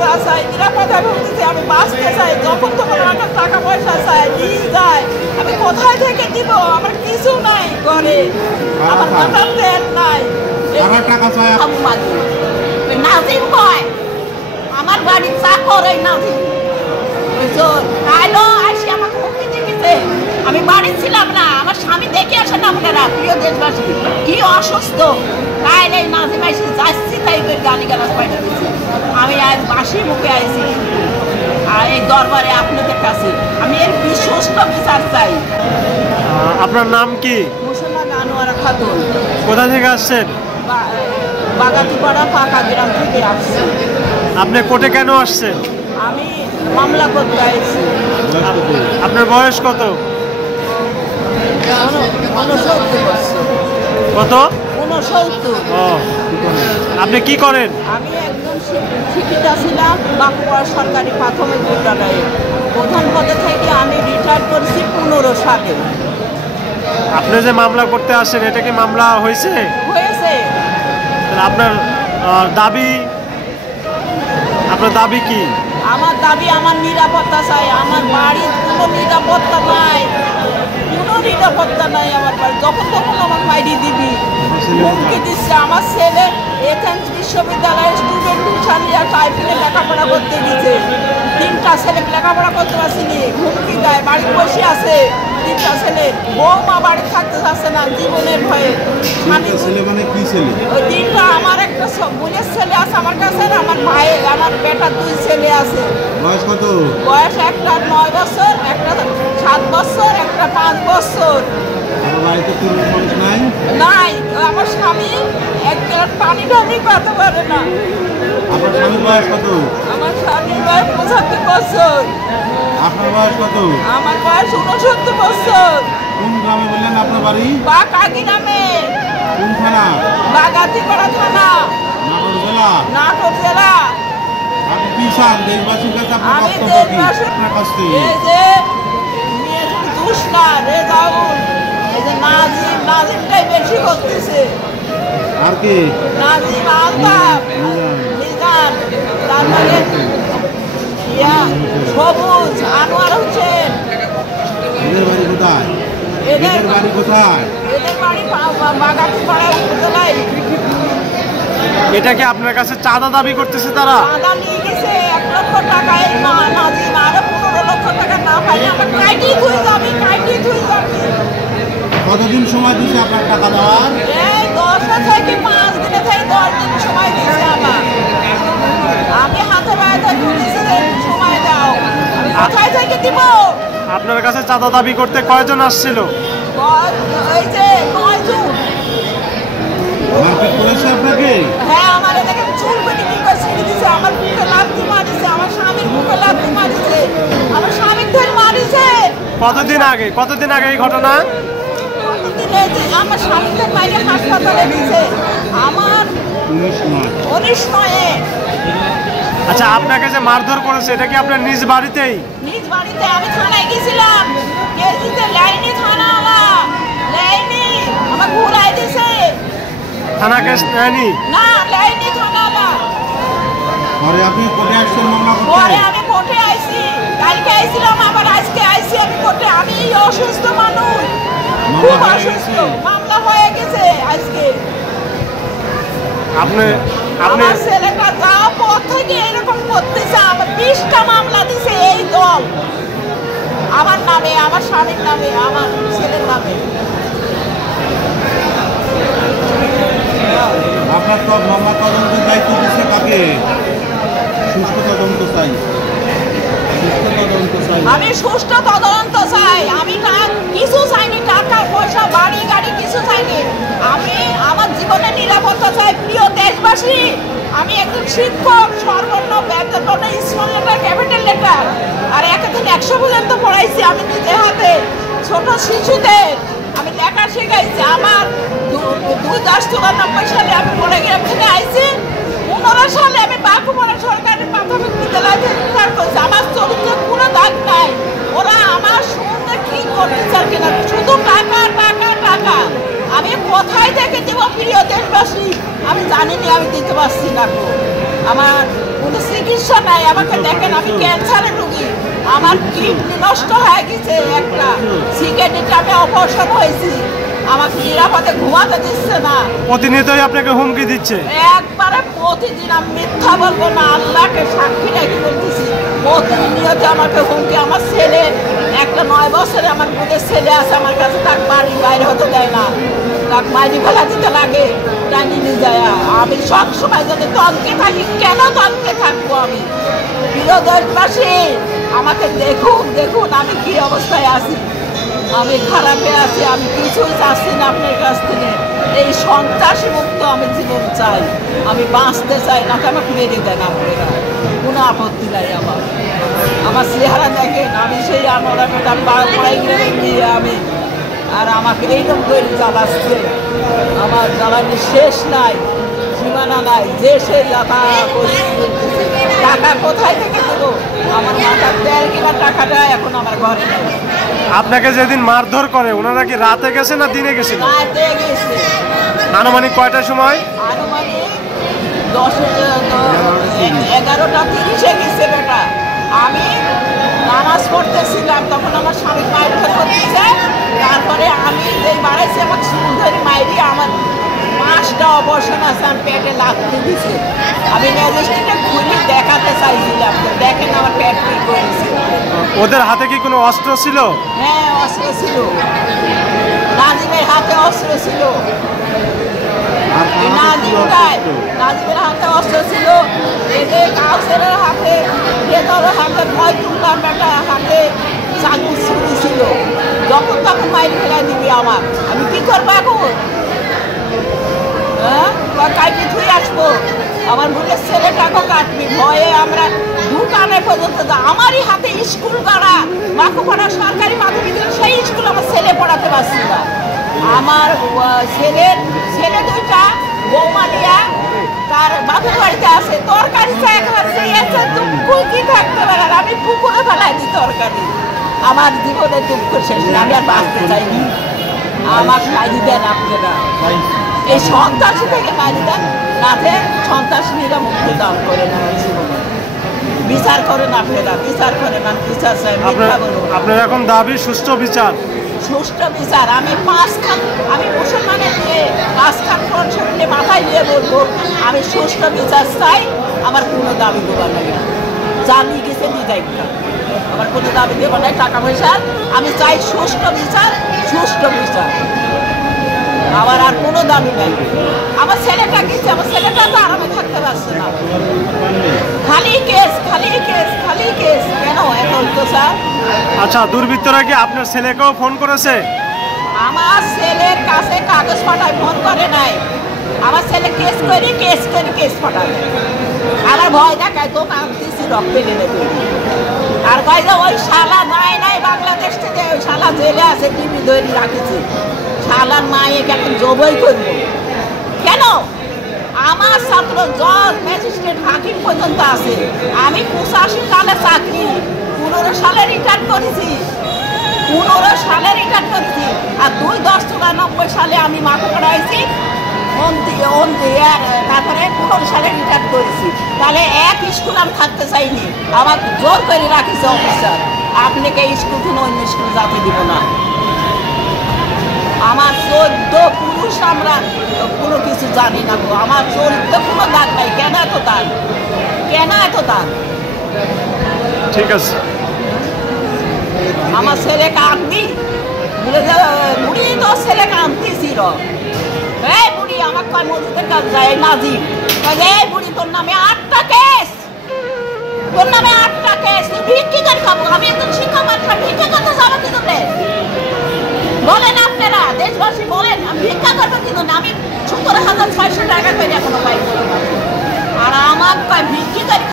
নিরাপত্তা চাই, নিরাপত্তায় ভুগতেছি। আমি বাঁচতে চাই, যখন তখন আমার টাকা পয়সা চাই, নিয়ে যায়। আমি কোথায় থেকে দিব? আমার কিছু নাই ঘরে, আমার মাথার তেল নাই। নাজিম কয় আমার বাড়ির চাকর, এই নাজিম আমাকে হুমকি দিয়েছে। আমি বাড়ি ছিলাম না, আমার স্বামী দেখে আসেন আপনারা প্রিয় দেশবাসী, কি অসুস্থ। তাইলে এই নাজিম এসে যাচ্ছি টাইপের গালি গালাজ পাইতে দিচ্ছে। আমি আজ বাসি মুখে আইছি আর এই দরবারে আপনাদের কাছে আমি এর সুষ্ঠ বিচার চাই। আপনার নাম কি? মুসলমান আনোয়ারা খাতুন। কোথা থেকে আসছেন? বাগাতিপাড়া পাকা গ্রাম থেকে আসছি। আপনি কোর্টে কেন আসছেন? আমি মামলা করতে আসছি। আপনার বয়স কত? 69 বছর। কত? 69। আপনি কি করেন? আমি একজন শিক্ষিকা ছিলাম বাঁকুড়া সরকারি প্রাথমিক বিদ্যালয়ে। প্রধান পদে থেকে আমি রিটায়ার করেছি 15 সালে। আপনি যে মামলা করতে আসেন, এটা কি মামলা হয়েছে? হয়েছে। আপনার দাবি কি? আমার দাবি আমার নিরাপত্তা চাই। আমার বাড়ির কোনো নিরাপত্তা নাই, কোনো নিরাপত্তা নাই আমার বাড়ি। যখন তখন আমার বাইরে দিবি হুমকি দিচ্ছে। আমার ছেলে এথেন্স বিশ্ববিদ্যালয়ের স্টুডেন্ট সালিয়া টাইপিনে লেখাপড়া করতে গেছে। 3টা ছেলে লেখাপড়া করতে পারছিনি, হুমকি দেয়। বাড়ি বসে আছে 3টা ছেলে। বৌমা বাড়ি থাকতে চাচ্ছে না জীবনের ভয়ে। ওই 3টা আমার একটা বোনের ছেলে আছে আমার কাছে, আমার ভাই, আমার বেটার 2 ছেলে আছে। বয়স কত? বয়স একটা 9 বছর, একটা 7 বছর, একটা 5 বছর। নাই, আমার স্বামী এক গ্লাস পানি ঢালি পাতে পারে না। আপনার স্বামীর বয়স কত? আমার স্বামীর বয়স 75 বছর। আপনার বয়স কত? আমার বয়স 69 বছর। কোন গ্রামে বললেন আপনার বাড়ি? বাকাগি গ্রামে। কোন থানা? বাগাতিপাড়া থানা, নাটোর জেলা। নাটোর জেলা। আপনি কি চান দেশবাসীর কাছে? আপনার আমি বক্তব্য কি? আপনার কাছ থেকে এই যে দুষ্টা রেজাউল, এই যে নাজিমটাই বেশি করতেছে। আর কি? নাজিম, আলতাফ, মিজান, তারপরে সবুজ, আনোয়ার হোসেন। এদের বাড়ি কোথায়? এদের বাড়ি কোথায়? এদের বাড়ি বাগাতিপাড়া উপজেলায়। এটা কি আপনার কাছে চাঁদা দাবি করতেছে তারা? চাঁদা নিয়ে গেছে 1 লক্ষ টাকা। এই নাজিম আরো 15 লক্ষ টাকা না পাইলে আমার কাইটি ধুই যাবি, কাইটি ধুই যাবি। কতদিন সময় দিচ্ছে আপনার টাকা দেওয়ার? এই 10 থেকে 5 দিনে থেকে 10 দিন সময় দিচ্ছে আমার। আমি হাতে বাইরে ঘুরেছি, সময় দাও। আমি কোথায় থেকে দিব? আপনার কাছে চাঁদা দাবি করতে কয়জন আসছিল? এই যে 9 জন। মারপিট করেছে আপনাকে? হ্যাঁ, আমার এদিকে চুল কেটে কি করে ছিঁড়ে দিছে, আমার বুকে লাথি মারিছে, আমার স্বামীর বুকে লাথি মারিছে, আমার স্বামীর ধরে মারিছে। কতদিন আগে এই ঘটনা? আমার স্বামীকে বাইরে হাসপাতালে দিছে। আমার 19 নয়। আচ্ছা, আপনাকে যে মারধর করেছে এটা কি আপনার নিজ বাড়িতেই? নিজ বাড়িতে। আমি থানায় গেছিলাম, গেছিতে লাইনি থানাওয়ালা, লাইনি আমার ঘুরাই দিছে। থানা কেস নেয়নি? না, লাইনি থানাওয়ালা। পরে আপনি কোর্টে আসছেন মামলা করতে? পরে আমি কোর্টে আইছি, কালকে আইছিলাম, আবার আজকে আইছি আমি কোর্টে। আমি অসুস্থ মানুষ, খুব অসুস্থ। মামলা হয়ে গেছে আজকে। আমার ছেলেটা যাওয়া পর থেকে এরকম করতেছে। আমার 20টা মামলা দিছে এই দল আমার নামে, আমার স্বামীর নামে, আমার ছেলের নামে। আপনার তো মামলা তদন্তের দায়িত্ব দিচ্ছে কাকে? সুষ্ঠু তদন্ত চাই, সুষ্ঠু তদন্ত চাই। আমি সুষ্ঠু তদন্ত চাই। আমি কিছু চাইনি, টাকা পয়সা বাড়ি গাড়ি কিছু চাইনি। আমি আমার জীবনের নিরাপত্তা চাই। প্রিয় দেশবাসী, আমি একজন শিক্ষক, সর্বর্ণ বেতন স্কুল লেটার, ক্যাপিটাল লেটার, আর 1 থেকে 100 পর্যন্ত পড়াইছি আমি নিজে হাতে। ছোট শিশুদের আমি লেখা শেখাইছি। আমার 2094 সালে আমি বড়গ্রাম থেকে আইছি। 15 সালে আমি বাঁকুড়া সরকারি প্রাথমিক বিদ্যালয় থেকে রিটায়ার করেছি। আমার চরিত্রে কোনো দাগ নাই। ওরা আমার সঙ্গে কি করতে চান কিনা, শুধু টাকা টাকা টাকা। আমি কোথায় থেকে দেবো প্রিয় দেশবাসী? আমি জানি না, আমি দিতে পারছি না। আমার কোনো চিকিৎসা নাই। আমাকে দেখেন, আমি ক্যান্সারের রোগী, আমার কিডনি নষ্ট হয়ে গেছে একটা, সিগারেটে আমি অপারেশন হয়েছি, আমাকে নিরাপদে ঘুমাতে দিচ্ছে না, প্রতিনিয়তই আপনাকে হুমকি দিচ্ছে। একবারে প্রতিদিন, আমি মিথ্যা বলবো না, আল্লাহকে সাক্ষী রেখে বলতেছি, প্রতিনিয়ত আমাকে হুমকি। আমার ছেলে একটা 9 বছরে আমার বুঝের ছেলে আছে আমার কাছে, তাকে বাড়ির বাইরে হতে দেয় না, তাকে মাইরি ফেলা দিতে লাগে, টানি নিয়ে যায়। আমি সবসময় যদি তলকে থাকি, কেন তলকে থাকবো আমি? প্রিয় দেশবাসী, আমাকে দেখুন দেখুন আমি কি অবস্থায় আছি, আমি খারাপে আছি, আমি কিছুই চাচ্ছি না আপনার কাছ থেকে। এই সন্ত্রাসী মুক্ত আমি জীবন চাই, আমি বাঁচতে চাই না, আমাকে মেরে দেন আপনারা, কোনো আপত্তি নাই আমার। আমার চেহারা দেখেন, আমি সেই আমরা ম্যাডাম পড়াই গেলে নিয়ে আমি, আর আমাকে এইরকম করে জ্বালাচ্ছে, আমার জ্বালানি শেষ নাই, সীমানা নাই, যে সে টাকা কোথায় থেকে দেবো? আমার মাথার দেড় কিনা টাকাটা এখন আমার ঘরে নেই। আপনাকে যেদিন মারধর করে ওনারা কি রাতে গেছে না দিনে গেছিল? রাতে গেছে। আনুমানিক কয়টার সময়? আনুমানিক 11:30 গেছে বেটা। আমি নামাজ পড়তেছিলাম, তখন আমার স্বামী মারধর করতেছে, তারপরে আমি যেই বাড়াইছি আমাকে চুল ধরে মাইরি, আমার 5টা অপারেশন আছে, আমি পেটে লাগতে দিছে। আমি ম্যাজিস্ট্রেটে খুলে দেখাতে চাইছিলাম, তো দেখেন আমার পেট কি করেছে। ওদের হাতে কি কোনো অস্ত্র ছিল? হ্যাঁ, অস্ত্র ছিল, নাজিমের হাতে অস্ত্র ছিল, নাজিমের হাতে অস্ত্র ছিল, এদের কাউসের হাতে, এদের হাতে, ময়তুল্লাহ বেটা হাতে চাকু ছুরি ছিল। যখন তখন মাইর ফেলাই দিবি আমার, আমি কি করবো এখন? হ্যাঁ, কাইপি ধুই আসবো, আমার বোনের ছেলেটাকেও কাটবি ভয়ে। আমরা দোকানে পর্যন্ত আমারই হাতে স্কুল করা, মাকুপাড়া সরকারি মাধ্যমিক, সেই স্কুল আমার ছেলে পড়াতে পারছি না। আমার ছেলে 2টা বৌমালিয়া তার বাপের বাড়িতে আছে, তরকারি চাই একেবারে কি থাকতে পারে, আমি পুকুরে ফেলাই দিই তরকারি। আমার জীবনে দুঃখ শেষ, আমি আর বাঁচতে চাইনি। আমার কাজী দেন আপনারা, এই সন্ত্রাসী থেকে মারি দেন, নাতে সন্ত্রাসীরা মুক্তি দান করেন আমার জীবনে। বিচার করেন আপনারা, বিচার করেন, আমি বিচার চাই। আপনার এখন দাবি সুষ্ঠু বিচার? সুষ্ঠু বিচার। আমি আমি মুসলমানের দিয়ে 5 খান শরীরে মাথায় দিয়ে বলবো, আমি সুষ্ঠু বিচার চাই, আমার কোনো দাবি দেবার লাগে না, জানিয়ে গেছে নিদায় না, আমার কোনো দাবি দেবো নাই টাকা পয়সার, আমি চাই সুষ্ঠু বিচার, সুষ্ঠু বিচার, আমার আর কোনো দাবি নেই। আমার ছেলেটা গেছে, আমার ছেলেটা তো আরামে থাকতে পারছে না, খালি কেস খালি কেস খালি কেস, কেন এখন তো স্যার? আচ্ছা, দুর্বৃত্তরা কি আপনার ছেলেকেও ফোন করেছে? আমার ছেলের কাছে কাগজ পাঠায়, ফোন করে নাই। আমার ছেলে কেস কেস পাঠায়, আমার ভয় দেখায়, তো কাঁদতেছি রক্তে ঢেলে তৈরি, আর কয় যে ওই শালা নাই বাংলাদেশ থেকে, ওই শালা জেলে আছে, টিভি ধরে রাখেছে, শালার মায়ে এখন জবই করব। কেন? আমার ছাত্র জজ, ম্যাজিস্ট্রেট, হাকিম পর্যন্ত আছে। আমি 85 সালে চাকরি, 15 সালে রিটায়ার করেছি, 15 সালে রিটায়ার করেছি, আর 2/10/90 সালে আমি মাথা পড়াইছি, তারপরে 15 সালে রিটায়ার করেছি। তাহলে এক স্কুল আমি থাকতে চাইনি, আমার জোর করে রাখিছে অফিসার, আপনাকে স্কুল থেকে অন্য স্কুলে যাতে দিব না। আমার 14 পুরুষ, আমরা কোনো কিছু জানি না গো, আমার চরিত্র কোনো দাগ নাই। কেন এত দাগ? কেন এত দাগ? ঠিক আছে, আমার ছেলে কাঁদবি বলে যে বুড়ি তো ছেলে কাঁদতেছিল, এই বুড়ি আমার কয় মসজিদের কাজ যায় নাজিম, এই বুড়ি তোর নামে 8টা কেস, তোর নামে 8টা কেস, তুই ভিক্ষি করে খাবো। আমি একজন শিক্ষক মাত্র, ভিক্ষা করতে যাবো কি তোকে? বলেন আপনারা দেশবাসী, বলেন আমি ভিক্ষা করবো কিন্তু না? আমি 17,600 টাকা করে এখনো পাই, আর আমার ভিক্ষি করে